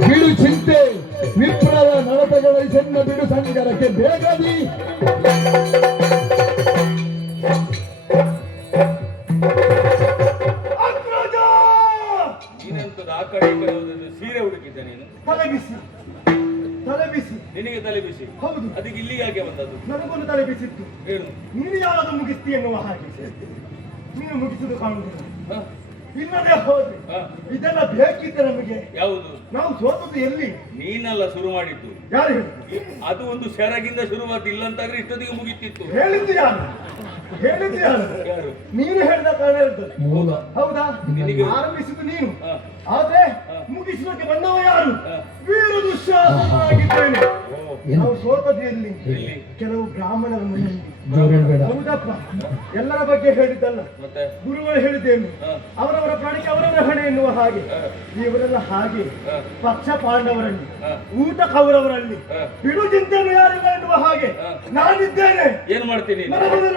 ಬಿಡು ಚಿಂತೆ ವಿಪ್ರದ ನಡತೆಗಳ ಸಣ್ಣ ಬಿಡು ಸಂಗರಕ್ಕೆ ಬೇಗದಿ ಆ ಕಡೆ ಸೀರೆ ಹುಡುಕಿದ್ದೆ ನೀನು ತಲೆ ಬಿಸಿ ನಿನಗೆ ತಲೆ ಬಿಸಿ ಹೌದು ಅದಕ್ಕೆ ಇಲ್ಲಿಗೆ ಯಾಕೆ ಬಂದದ್ದು ನನಗೊಂದು ತಲೆ ಬಿಸಿತ್ತು ಏನು ನೀನು ಯಾವುದು ಮುಗಿಸ್ತಿ ಎನ್ನುವ ಹಾಗೆ ನೀನು ಮುಗಿಸುದು ಕಾಣುವುದಿಲ್ಲ ಇಲ್ಲದೆ ಹೋದ್ರೆ ಇದೆಲ್ಲ ಬೇಕಿತ್ತು ನಮಗೆ ಯಾವುದು ನಾವು ಸೋತದ್ದು ಎಲ್ಲಿ ನೀನಲ್ಲ ಶುರು ಮಾಡಿದ್ದು ಯಾರು ಅದು ಒಂದು ಸೆರಗಿಂದ ಶುರುವಾದ ಇಲ್ಲ ಅಂತಾದ್ರೆ ಇಷ್ಟೊತ್ತಿಗೆ ಮುಗಿತಿತ್ತು ಹೇಳಿದ್ದು ಯಾರು ಯಾರು ನೀನು ಹೇಳಿದ ಕಾರಣ ಹೇಳ್ತದೆ ಹೌದಾ ಆರಂಭಿಸಿದ್ದು ನೀನು ಆದ್ರೆ ಮುಗಿಸಲಿಕ್ಕೆ ಬಂದವ ಯಾರು ವೀರ ದುಶ್ಯಾಸನಾಗಿದ್ದೇನೆ ನಾವು ಸೋತದ್ದು ಎಲ್ಲಿ ಕೆಲವು ಬ್ರಾಹ್ಮಣರ ಮನೆಯಲ್ಲಿ ಹೌದಪ್ಪ ಎಲ್ಲರ ಬಗ್ಗೆ ಹೇಳಿದ್ದಲ್ಲ ಗುರುಗಳು ಹೇಳಿದ್ದೇನು ಅವರವರ ಪ್ರಾಣಿಗೆ ಅವರವರ ಹಣೆ ಎನ್ನುವ ಹಾಗೆ ಇವರೆಲ್ಲ ಹಾಗೆ ಪಕ್ಷ ಪಾಂಡವರಲ್ಲಿ ಊಟ ಕೌರವರಲ್ಲಿ ಬಿಡು ಚಿಂತೆಯನ್ನು ಯಾರಿಲ್ಲ ಎನ್ನುವ ಹಾಗೆ ನಾನಿದ್ದೇನೆ ಏನ್ ಮಾಡ್ತೀನಿ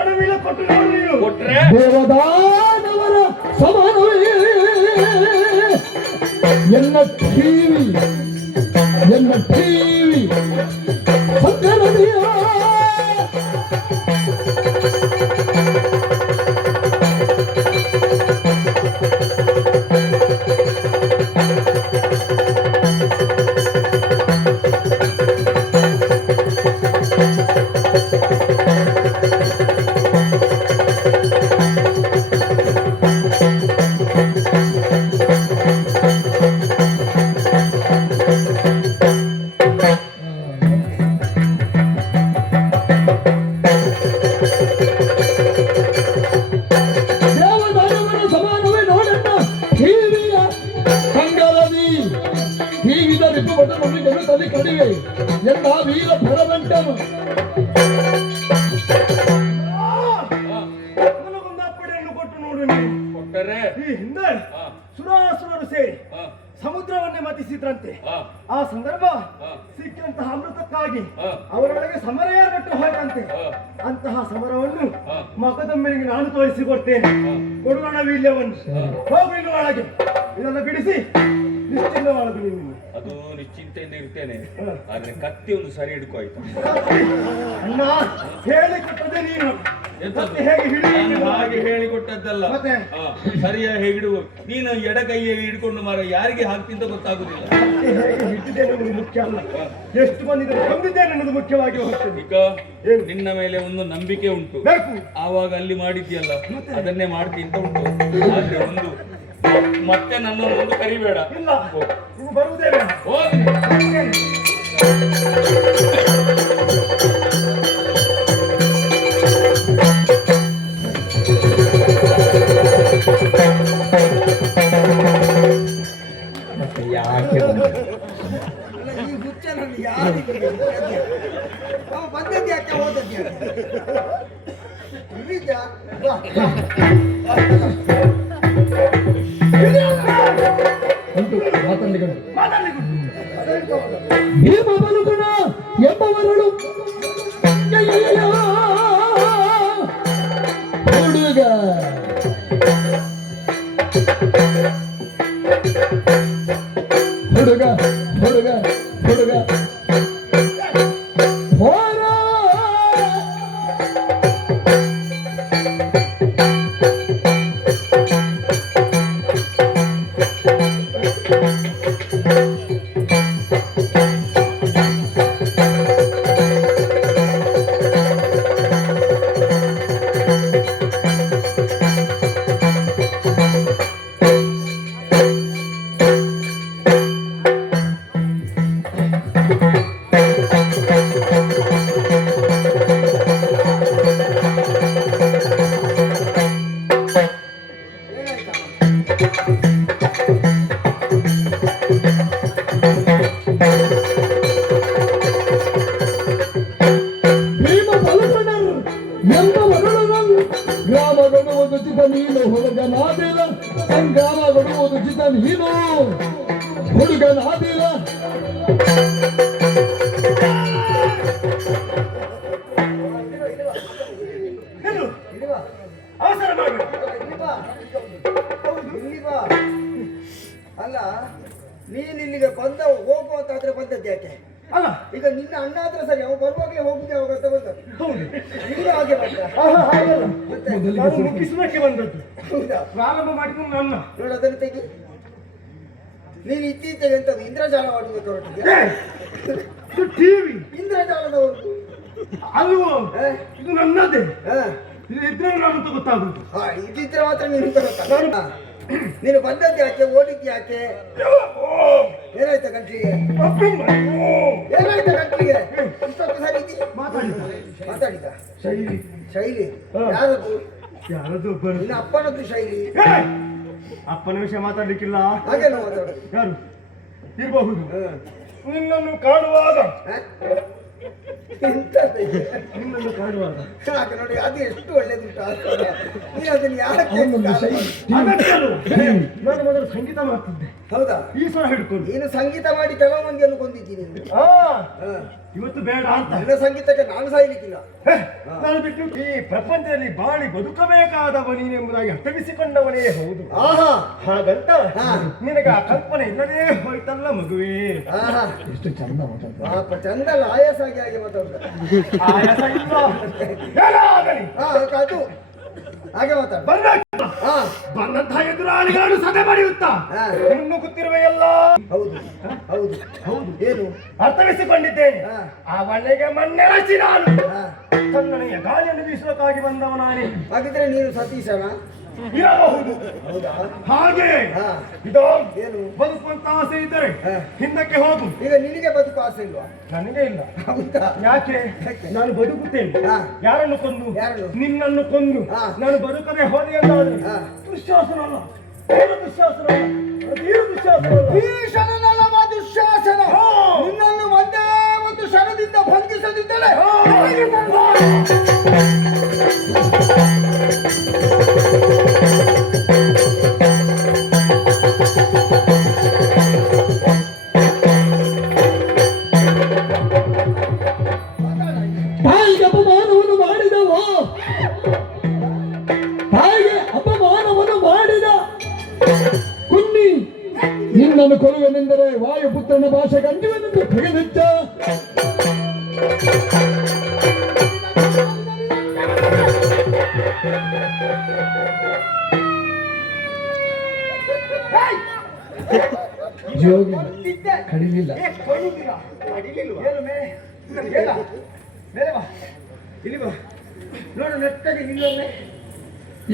ರಣವೀರ ಕೊಟ್ಟು ನೋಡು ನೀನು ಕೊಟ್ರೆ ದೇವದಾನವರ ಸಮಾನವೇ ಎನ್ನ ಟಿವಿ ಸಂಗರದಿಯ ತಲೆ ಕಡಿವೆ ಎಂದ ವೀರ ಭರವಂಟನು ನನಗೊಂದು ಅಪ್ಪಣೆಯನ್ನು ಕೊಟ್ಟು ನೋಡು ನೀವು ಕೊಟ್ಟರೆ ಈ ಹಿಂದೆ ಸುರಾಸುರರು ಸೇರಿ ಸಮುದ್ರವನ್ನೇ ಮತಿಸಿದ್ರಂತೆ ಆ ಸಂದರ್ಭ ಸಿಕ್ಕಂತಹ ಅಮೃತಕ್ಕಾಗಿ ಅವರೊಳಗೆ ಸಮರ ಏರ್ಪಟ್ಟು ಹೋಯ್ತಂತೆ ಅಂತಹ ಸಮರವನ್ನು ಮಗದೊಮ್ಮೆನಿಗೆ ನಾನು ತೋರಿಸಿಕೊಡ್ತೇನೆ ಕೊಡೋಣ ವೀಲ್ಯವನ್ನು ಹೋಗಿ ಒಳಗೆ ಇದೆಲ್ಲ ಬಿಡಿಸಿ ನಿಶ್ಚಿಂತ ಮಾಡುದು ನೀವು ಅದು ನಿಶ್ಚಿಂತೆಯಿಂದ ಇರ್ತೇನೆ ಆದ್ರೆ ಕತ್ತಿ ಒಂದು ಸರಿ ಹಿಡ್ಕೋ ಆಯ್ತು ಅಣ್ಣ ಹೇಳಿಕೊಟ್ಟದೆ ನೀನು ಹಾಗೆ ಹೇಳಿಕೊಟ್ಟದ್ದಲ್ಲ ಸರಿಯಾಗಿ ಹಿಡಿದು ನೀನು ಎಡ ಕೈಯಲ್ಲಿ ಹಿಡ್ಕೊಂಡು ಮಾರ ಯಾರಿಗೆ ಹಾಕ್ತಿಂತ ಗೊತ್ತಾಗುದಿಲ್ಲ ಹಿಟ್ಟಿದ್ದೇನೆ ಅನ್ನೋದು ಮುಖ್ಯ ಅಲ್ಲ ಎಷ್ಟು ಮಂದಿ ಬಂದಿದ್ದೇನೆ ಅನ್ನೋದು ಮುಖ್ಯವಾಗಿ ಹೋಗ್ತದೆ ಈಗ ನಿನ್ನ ಮೇಲೆ ಒಂದು ನಂಬಿಕೆ ಉಂಟು ಆವಾಗ ಅಲ್ಲಿ ಮಾಡಿದ್ಯಲ್ಲ ಅದನ್ನೇ ಮಾಡ್ತೀನಿ ಅಂತ ಉಂಟು ಆದ್ರೆ ಒಂದು ಮತ್ತೆ ನನ್ನನ್ನು ಒಂದು ಕರಿಬೇಡ ಇಲ್ಲ ನೀವು ಬರುವುದೇ ಬೇಡ ಹೋಗಿ ಯಾಕೆ ಈ ಹುಚ್ಚನಲ್ಲಿ ಯಾರಿಗೆ ಅವ ಬಂದದ್ದು ಯಾಕೆ ಹೋದದ್ದು ಭೀಮ ಬಲುಗುಣ ಎಂಬವರಳು ಹುಡುಗ ಹುಡುಗ ಹುಡುಗ ಹುಡುಗ ಭೀಮ ಬಲುಕಣರು ಎಂಬ ವರುಣನನ್ನು ಗ್ರಾಮ ಗಡುವುದು ಚಿತ ನೀನು ಹುಡುಗನಾದಿಲ್ಲ ಸಂಗ್ರಾಮ ಗಡುವುದು ಚಿತ ನೀನು ಹುಡುಗನಾದಿಲ್ಲ. ನಿಲ್ಲು. ಅವಸರ ಮಾಡಬೇಡ. ಅಲ್ಲ ನೀನ್ ಇಲ್ಲಿಗೆ ಬಂದ ಹೋಗುವಂತಾದ್ರೆ ಬಂದದ್ದು ಯಾಕೆ? ಅಲ್ಲ ಈಗ ನಿನ್ನ ಅಣ್ಣ ಹತ್ರ ಸರಿ ಅವ ಬರುವಾಗಲೇ ಹೋಗುದೇ ಹೋಗಂತ ಬಂದದ್ದು. ಹೌದು. ನೀನು ಹಾಗೆ ಬಂದ ಹಾಗಲ್ಲ. ಮತ್ತೆ ನಾನು ಮುಗಿಸುವುದಕ್ಕೆ ಬಂದದ್ದು. ಹೌದಾ? ಪ್ರಾರಂಭ ಮಾಡಿದ್ದು ನನ್ನ. ನೋಡು ಅದನ್ನು ತೆಗಿ. ನೀನು ಇತ್ತೀಚೆಗೆ ಎಂತದ್ದು ಇಂದ್ರಜಾಲ ಮಾಡುವುದಕ್ಕೆ ಹೊರಟಿದ್ಯಾ? ಟಿವಿ ಇಂದ್ರಜಾಲದವರು ಅಲ್ವೋ ಇದು ನನ್ನದೇ. ಹಾ ಇದು ಇದ್ರೆ ನಾನು ಅಂತ ಗೊತ್ತಾಗುದು. ಹಾ, ಇದಿದ್ರೆ ಮಾತ್ರ ನೀನು ಬರುತ್ತಾ? ನೀನು ಬಂದದ್ದು ಯಾಕೆ? ಓಡಿದ್ದು ಯಾಕೆ? ಏನಾಯ್ತ ಗಂಟ್ಲಿಗೆ? ಏನಾಯ್ತ ಗಂಟ್ಲಿಗೆ? ಇಷ್ಟೊತ್ತು ಸರಿ ಇದ್ದಿ? ಮಾತಾಡಿದ ಶೈಲಿ ಶೈಲಿ ಹಾ. ಯಾರದ್ದು? ಯಾರದು ಒಬ್ಬರು. ನಿನ್ನ ಅಪ್ಪನದ್ದು ಶೈಲಿ. ಅಪ್ಪನ ವಿಷಯ ಮಾತಾಡ್ಲಿಕ್ಕಿಲ್ಲ. ಹಾಗೆಲ್ಲ ಮಾತಾಡೋದು. ಯಾರು ಇರಬಹುದು. ಹ್ಮ್. ನಿನ್ನನ್ನು ಕಾಣುವಾಗ ಹ? ಎಂತದ್ದು ಇದು? ನಿನ್ನನ್ನು ಕಾಣುವಾಗ ಹಾಗೆ ನೋಡಿ, ಅದು ಎಷ್ಟು ಒಳ್ಳೇದುಂಟು ಆಸ್ಪದ. ನೀನು ಅದನ್ನು ಯಾಕೆ ಅವನೊಂದು ಶೈಲಿ. ಅದಕ್ಕಲ್ಲ. ನಾನು ಮೊದಲು ಸಂಗೀತ ಮಾಡ್ತಿದ್ದೆ. ಹೌದಾ? ಈ ಸ್ವರ ಹಿಡ್ಕೊಂಡು ನೀನು ಸಂಗೀತ ಮಾಡಿ ಕೆಲವು ಮಂದಿಯನ್ನು ಕೊಂದಿದ್ದೀನಿ ನೀನು. ಆ, ಹಾ. ಇವತ್ತು ಬೇಡ ಅಂತ. ನನ್ನ ಸಂಗೀತಕ್ಕೆ ನಾನು ಸಾಯ್ಲಿಕ್ಕಿಲ್ಲ. ಹೇ, ನಾನು ಬಿಟ್ಟು ಈ ಪ್ರಪಂಚದಲ್ಲಿ ಬಾಳಿ ಬದುಕಬೇಕಾದವ ನೀನೆಂಬುದಾಗಿ ಅರ್ಥವಿಸಿಕೊಂಡವನೇ ಹೌದು. ಆಹಾ ಹಾಗಂತ ಹಾ. ನಿನಗೆ ಆ ಕಲ್ಪನೆ ಇಲ್ಲದೇ ಹೋಯ್ತಲ್ಲ ಮಗುವೇ. ಆಹಾ, ಎಷ್ಟು ಚಂದ ಮಾತಾಡ್ತಾರೆ. ಪಾಪ ಚಂದಲ್ಲ, ಆಯಾಸ ಆಗಿ ಹಾಗೆ ಮಾತಾಡ್ತಾರೆ. ಆಯಾಸ ಇಲ್ಲ. ಏನಾಗಲಿ ಹಾ, ಅದು ಹಾಗೆ ಮಾತಾಡ. ಬಂದ ಹಾ ಬಂದಂತಹ ಎದುರಾಳಿಗಳನ್ನು ಸದೆ ಬಡಿಯುತ್ತಾ ಹಾ. ಮುನ್ನುಗ್ಗುತ್ತಿರುವ ಎಲ್ಲ ಹೌದು ಹೌದು ಹೌದು ಏನು? ಅರ್ಥವಿಸಿಕೊಂಡಿದ್ದೇನೆ. ಹಾ. ಆ ಬಣ್ಣೆಗೆ ಮಣ್ಣೆರಚಿ ನಾನು ಹಾ. ತನ್ನನಿಗೆ ಗಾಳಿಯನ್ನು ಬೀಸುವುದಕ್ಕಾಗಿ ಬಂದವ ನಾನೇ ಹಾಗಿದ್ರೆ ನೀನು ಸತೀಶನ? ಇರಬಹುದು. ಹೌದಾ? ಹಾಗೆ ಹಾ. ಇದೋ ಏನು? ಬದುಕುವಂತ ಆಸೆ ಇದ್ದರೆ ಹಾ. ಹಿಂದಕ್ಕೆ ಹೋಗು. ಈಗ ನಿನಗೆ ಬದುಕು ಆಸೆ ಇಲ್ವಾ? ನನಗೆ ಇಲ್ಲ. ಹೌದಾ? ಯಾಕೆ? ನಾನು ಬದುಕುತ್ತೇನೆ. ಹಾ. ಯಾರನ್ನು ಕೊಂದು? ಯಾರನ್ನು? ನಿನ್ನನ್ನು ಕೊಂದು ಹಾ. ನಾನು ಬದುಕದೆ ಹೋದೆ ಎಂದಾದ್ರೆ ಹಾ. ದುಶ್ಯಾಸನ ಅಲ್ಲ, ತೀರ ದುಶ್ಯಾಸನ ಅಲ್ಲ, ತೀರ ದುಶ್ಯಾಸನ ಅಲ್ಲ. ಭೀಷಣನಲ್ಲವ ದುಶ್ಯಾಸನ. ಹಾ. ನಿನ್ನನ್ನು ಒಂದೇ ಒಂದು ಕ್ಷಣದಿಂದ ಭಂಗಿಸದಿದ್ದರೆ ತಾಯಿಗೆ ಅಪಮಾನವನ್ನು ಮಾಡಿದವ, ತಾಯಿಗೆ ಅಪಮಾನವನ್ನು ಮಾಡಿದ ಕುನ್ನಿ ನಿನ್ನನ್ನು ಕೊಲ್ಲುವೆನೆಂದರೆ ವಾಯುಪುತ್ರನ ಭಾಷೆ ಗಂಟುವೆನೆಂದು ತೆಗೆದಿದ್ದ. ಜೋಗಿ ಕಡಿಲಿಲ್ಲ. ಏನು ಮೇಲೆ? ಬೇಡ. ಮೇಲೆ ಬಾ. ಇಲ್ಲಿ ಬಾ. ನೋಡು ನೆಟ್ಟಗೆ ನಿಲ್ಲೊಮ್ಮೆ.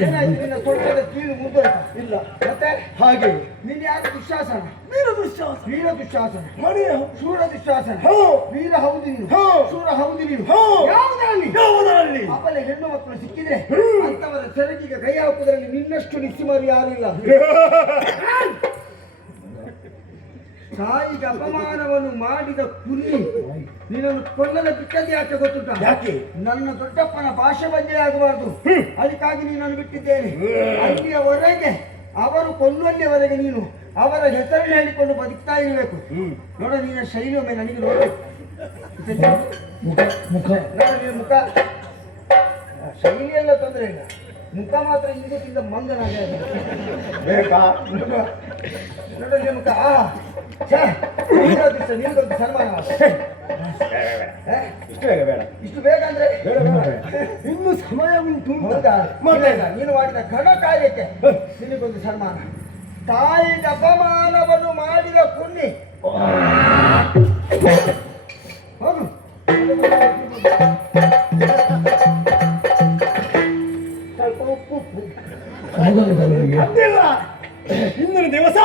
ಏನಾಯ್ತು? ನಿನ್ನ ತೊಟ್ಟದ ಕೀಲು ಮುರಿದೋಯ್ತಾ? ಇಲ್ಲ. ಮತ್ತೆ ಹಾಗೆ ನೀನು ಯಾರು? ದುಶ್ಯಾಸನ. ವೀರ ದುಶ್ಯಾಸನ. ವೀರ ದುಶ್ಯಾಸನ. ಮನೆಯ ಶೂರ ದುಶ್ಯಾಸನ. ಹೋ. ವೀರ ಹೌದು ನೀನು. ಹೋ. ಶೂರ ಹೌದು ನೀನು. ಹೋ. ಯಾವುದರಲ್ಲಿ? ಯಾವುದರಲ್ಲಿ? ಆಮೇಲೆ ಹೆಣ್ಣು ಮಕ್ಕಳು ಸಿಕ್ಕಿದ್ರೆ ಅಂತವರ ಸೆರಗಿಗೆ ಕೈ ಹಾಕುವುದರಲ್ಲಿ ನಿನ್ನಷ್ಟು ನಿಸ್ಸಿಮರು ಯಾರಿಲ್ಲ. ತಾಯಿಗೆ ಅಪಮಾನವನ್ನು ಮಾಡಿದ ಕುಲ್ಲಿ ನೀನನ್ನು ಕೊಲ್ಲಲು ಬಿಟ್ಟದ್ದು ಯಾಕೆ ಗೊತ್ತುಂಟ? ಯಾಕೆ? ನನ್ನ ದೊಡ್ಡಪ್ಪನ ಭಾಷೆ ಬಂದೇ ಆಗಬಾರ್ದು, ಅದಕ್ಕಾಗಿ ನೀನನ್ನು ಬಿಟ್ಟಿದ್ದೇನೆ. ಅಲ್ಲಿಯವರೆಗೆ ಅವರು ಕೊಲ್ಲುವಲ್ಲಿಯವರೆಗೆ ನೀನು ಅವರ ಹೆಸರನ್ನು ಹೇಳಿಕೊಂಡು ಬದುಕ್ತಾ ಇರಬೇಕು. ನೋಡ, ನಿನ್ನ ಶೈಲಿ ಒಮ್ಮೆ ನನಗೆ ನೋಡು. ಮುಖ ಮುಖ ನೋಡ ನಿನ್ನ ಮುಖ. ಶೈಲಿ ಎಲ್ಲ ತೊಂದರೆ ಇಲ್ಲ, ಮುಖ ಮಾತ್ರ ಇಂಗುತ್ತಿಂದ ಮಂಗನಾಗೆ ಬೇಕಾ? ನೋಡ ನಿನ್ನ ಮುಖ. ನಿನಗೊಂದು ಸನ್ಮಾನ ಮಾಡು. ಇಷ್ಟು ಬೇಗ ಬೇಡ. ಇಷ್ಟು ಬೇಗ ಅಂದ್ರೆ ಬೇಡ ಬೇಡ. ಇನ್ನು ಸಮಯ ಉಂಟು. ಹೌದಾ? ಮತ್ತೆ ಇಲ್ಲ, ನೀನು ಮಾಡಿದ ಘನ ಕಾರ್ಯಕ್ಕೆ ನಿನಗೊಂದು ಸನ್ಮಾನ. ತಾಯಿಗೆ ಅಪಮಾನವನ್ನು ಮಾಡಿದ ಪುಣ್ಯ ಹೋಗು. ಸ್ವಲ್ಪ ಉಪ್ಪು ಅದಿಲ್ಲ. ಇಂದಿನ ದಿವಸ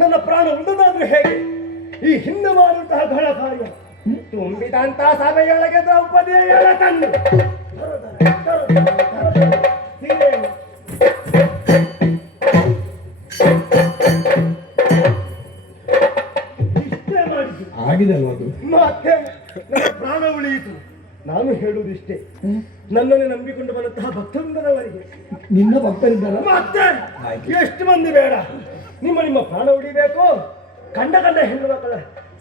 ನನ್ನ ಪ್ರಾಣ ಉಳಿದಾದ್ರೂ ಹೇಗೆ? ಈ ಹಿಂದೆ ಮಾಡುವಂತಹ ಘನ ಕಾರ್ಯ ತುಂಬಿದಂತಹ ಸಭೆಯೊಳಗೆ ದ್ರೌಪದಿಯ ಎಳ ತಂದು ಇಷ್ಟೇ ಮಾಡಿದ್ದು ಆಗಿದೆ ಅಲ್ವಾ ಅದು? ಮತ್ತೆ ನನ್ನ ಪ್ರಾಣ ಉಳಿಯಿತು. ನಾನು ಹೇಳುವುದಿಷ್ಟೇ, ನನ್ನನ್ನು ನಂಬಿಕೊಂಡು ಬಂದಂತಹ ಭಕ್ತವೃಂದದವರಿಗೆ ನಿನ್ನ ಭಕ್ತರಿದ್ದಾರ? ಮತ್ತೆ ಎಷ್ಟು ಮಂದಿ ಬೇಡ, ನಿಮ್ಮ ಪ್ರಾಣ ಉಳಿಬೇಕು. ಕಂಡ ಹೆಣ್ಣು ಮಕ್ಕಳ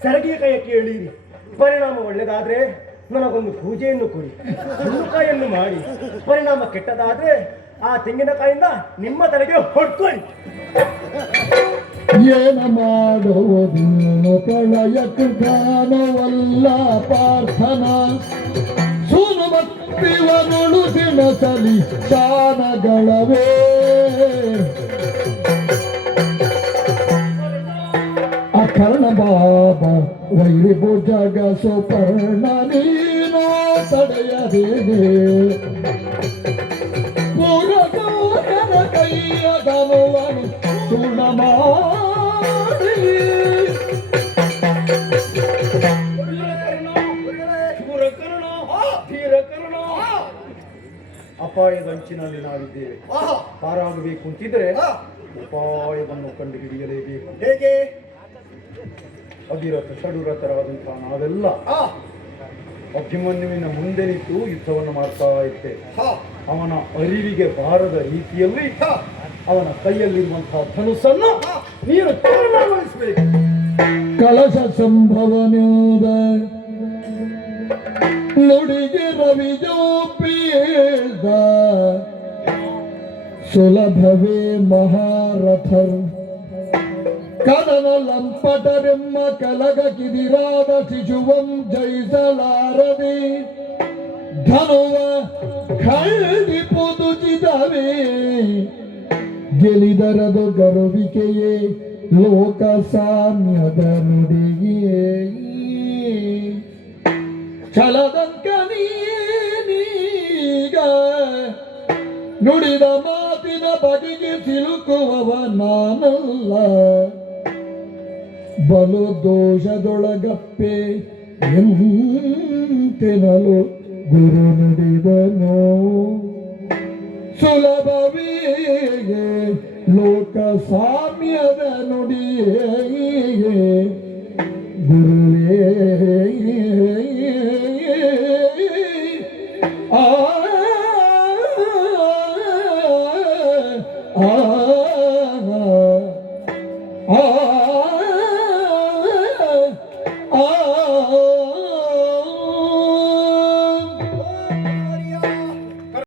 ಸರಗಿಯ ಕೈಯಕ್ಕೆ ಎಳೀರಿ. ಪರಿಣಾಮ ಒಳ್ಳೆದಾದ್ರೆ ನನಗೊಂದು ಪೂಜೆಯನ್ನು ಕೊಡಿ, ಹುಣ್ಣುಕಾಯನ್ನು ಮಾಡಿ. ಪರಿಣಾಮ ಕೆಟ್ಟದಾದ್ರೆ ಆ ತೆಂಗಿನಕಾಯಿಂದ ನಿಮ್ಮ ತಲೆಗೆ ಹೊಡ್ಕೊಳ್ಳಿ. ಏನ ಮಾಡುವುದು ಪ್ರಳಯ ಕೃತಾನವಲ್ಲ ಪಾರ್ಥನ, ಸೋನು ಭಕ್ತಿವನುಳು ದಿನಸಲಿ ಶಾನಗಳವೇ. ಅಕರ್ಣ ಬಾಬ ವೈರಿ ಭುಜಗ ಸುಪರ್ಣ ನೀನೋ ತಡೆಯದೇನೆ, ಪುರಗೋಯರ ಕೈಯ ಧನುವನು ಸುಣ ಮಾಡಿ. ಅಪಾಯದ ಅಂಚಿನಲ್ಲಿ ನಾವಿದ್ದೇವೆ. ಪಾರಾಗಬೇಕು ಅಂತಿದ್ರೆ ಉಪಾಯವನ್ನು ಕಂಡುಹಿಡಿಯಲೇಬೇಕು. ಹೇಗೆ? ಅಧಿರಥ ಷಡುರಥರಾದಂತಹ ನಾವೆಲ್ಲ ಅಭಿಮನ್ಯುವಿನ ಮುಂದೆ ನಿಂತು ಯುದ್ಧವನ್ನು ಮಾಡ್ತಾ ಇದ್ದೇವೆ. ಅವನ ಅರಿವಿಗೆ ಬಾರದ ರೀತಿಯಲ್ಲಿ ಅವನ ಕೈಯಲ್ಲಿರುವಂತಹ ಧನುಸ್ಸನ್ನು ನೀನು ತೋರಣಗೊಳಿಸಬೇಕು. ಕಲಶ ಸಂಭವನಿಂದ ನುಡಿಗೆ ರವಿ ಜೋಪಿದ, ಸುಲಭವೇ ಮಹಾರಥರ್ ಕದನ ಲಂಪಟರೆಮ್ಮ ಕಲಗ ಕಿದಿರಾದ ಶಿಶುವಂ ಜಯಿಸಲಾರದೆ, ಧನುವ ಖಳ್ಳಿ ಪೊದುಚಿದವೇ ಗೆಲಿದರದು ಗರುವಿಕೆಯೇ ಲೋಕ ಸಾಮ್ಯದ ನುಡಿಯೇ. ಛಲದಂಕ ನೀನೀಗ ನುಡಿದ ಮಾತಿನ ಬಗೆಗೆ ಸಿಲುಕುವವ ನಾನಲ್ಲ, ಬಲು ದೋಷದೊಳಗಪ್ಪೆ ಎಂತೆನಲು ಗುರು ನುಡಿದನು. ಸುಲಭವೇ ಲೋಕ ಸಾಮ್ಯದ ನುಡಿಯೇ.